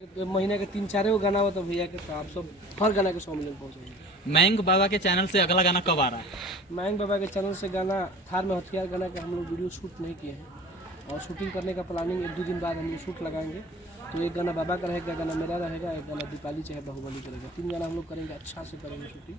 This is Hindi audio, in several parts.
महीने के 3-4 गो गाना होता भैया के, तो आप सब हर गाना के 100 मिलियन पहुँचेंगे। मयंक बाबा के चैनल से अगला गाना कब आ रहा है? मयंक बाबा के चैनल से गाना थार में हथियार गाना का हम लोग वीडियो शूट नहीं किए हैं, और शूटिंग करने का प्लानिंग 1-2 दिन बाद हम लोग शूट लगाएंगे। तो एक गाना बाबा का रहेगा, गाना मेरा रहेगा, एक गाना दीपाली चाहे बाहुबली करेगा। 3 गाना हम लोग करेंगे, अच्छा से करेंगे शूटिंग,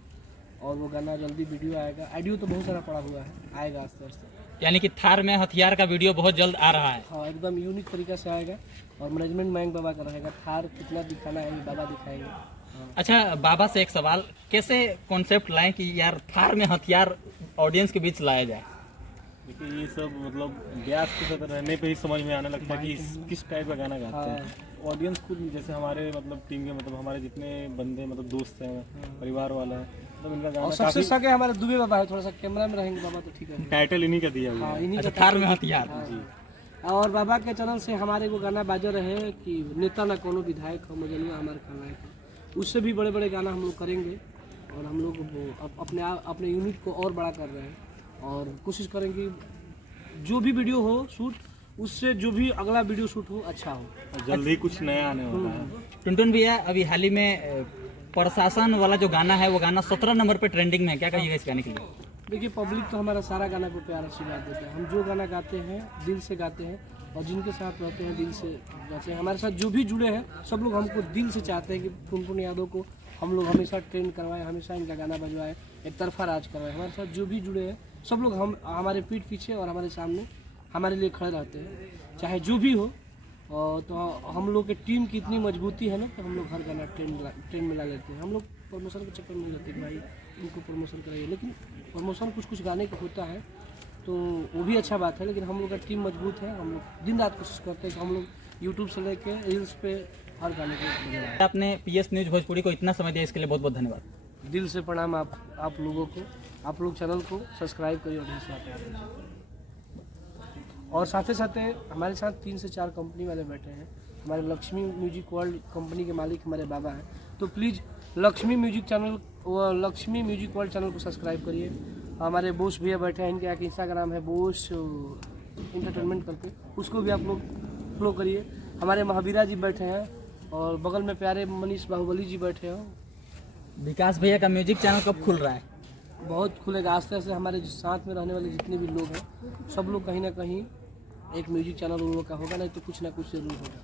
और वो गाना जल्दी वीडियो आएगा। ऑडियो तो बहुत सारा पड़ा हुआ है, आएगा आस्ते आस्ते। यानी कि थार में हथियार का वीडियो बहुत जल्द आ रहा है। हाँ, एकदम यूनिक तरीका से आएगा, और मैनेजमेंट मयंक बाबा का रहेगा। थार कितना दिखाना है बाबा दिखाएंगे। हाँ। अच्छा, बाबा से एक सवाल, कैसे कॉन्सेप्ट लाएं कि यार थार में हथियार ऑडियंस के बीच लाया जाए? देखिए, ये सब मतलब ब्यास के साथ रहने पे ही समझ में आने लगता है कि किस टाइप का गाना गाते हैं। ऑडियंस खुद, जैसे हमारे मतलब टीम के मतलब हमारे जितने बंदे मतलब दोस्त हैं, परिवार वाले हैं, मतलब इनका गाना और सबसे सके हमारे दुबे बाबा है, थोड़ा सा कैमरा में रहेंगे बाबा तो ठीक है। टाइटल इन्हीं का दिया हुआ हाँ, है। इन्हीं अच्छा, का थार में हथियार। जी। और बाबा के चैनल से हमारे को गाना बाजो रहे कि नेता ना कोनो विधायक हो, मजनुआ हमारे खलनायक हो। उससे भी बड़े बड़े गाना हम लोग करेंगे, और हम लोग अपने यूनिट को और बड़ा कर रहे हैं, और कोशिश करेंगे जो भी वीडियो हो शूट, उससे जो भी अगला वीडियो शूट हो अच्छा हो। जल्दी कुछ नया आने वाला है। टुनटुन भैया, अभी हाल ही में प्रशासन वाला जो गाना है वो गाना 17 नंबर पे ट्रेंडिंग में है, क्या कहिएगा इस गाने के लिए? देखिए, पब्लिक तो हमारा सारा गाना को प्यार आशीर्वाद देता है। हम जो गाना गाते हैं दिल से गाते हैं, और जिनके साथ रहते हैं दिल से रहते हैं। हमारे साथ जो भी जुड़े हैं सब लोग हमको दिल से चाहते हैं कि टुनटुन यादव को हम लोग हमेशा ट्रेन करवाएं, हमेशा इनका गाना बजवाएं, एक तरफा राज करवाएं। हमारे साथ जो भी जुड़े हैं सब लोग हमारे पीठ पीछे और हमारे सामने हमारे लिए खड़े रहते हैं, चाहे जो भी हो। और तो हम लोग के टीम की इतनी मजबूती है ना, तो हम लोग हर गाना ट्रेन में ला लेते हैं। हम लोग प्रमोशन के चक्कर में जाते हैं कि भाई उनको प्रमोशन कराइए, लेकिन प्रमोशन कुछ गाने का होता है तो वो भी अच्छा बात है, लेकिन हम लोग का टीम मजबूत है। हम लोग दिन रात कोशिश करते हैं कि हम लोग यूट्यूब से लेके रील्स पे हर गाने को बजाएं। आपने PS न्यूज भोजपुरी को इतना समय दिया, इसके लिए बहुत बहुत धन्यवाद। दिल से प्रणाम आप लोगों को। आप लोग चैनल को सब्सक्राइब करिए और साथ ही साथ हमारे साथ 3 से 4 कंपनी वाले बैठे हैं। हमारे लक्ष्मी म्यूजिक वर्ल्ड कंपनी के मालिक हमारे बाबा हैं, तो please Lakshmi music world channel को सब्सक्राइब करिए। हमारे बोस भैया बैठे हैं, इनके इंस्टाग्राम है बोस इंटरटेनमेंट करके, उसको भी आप लोग फॉलो करिए। हमारे महावीरा जी बैठे हैं, और बगल में प्यारे मनीष बाहुबली जी बैठे हैं। विकास भैया का म्यूजिक चैनल कब खुल रहा है? बहुत खुलेगा आस्ते आस्ते। हमारे साथ में रहने वाले जितने भी लोग हैं सब लोग कहीं ना कहीं एक म्यूजिक चैनल उन लोग का होगा, नहीं तो कुछ ना कुछ जरूर होगा।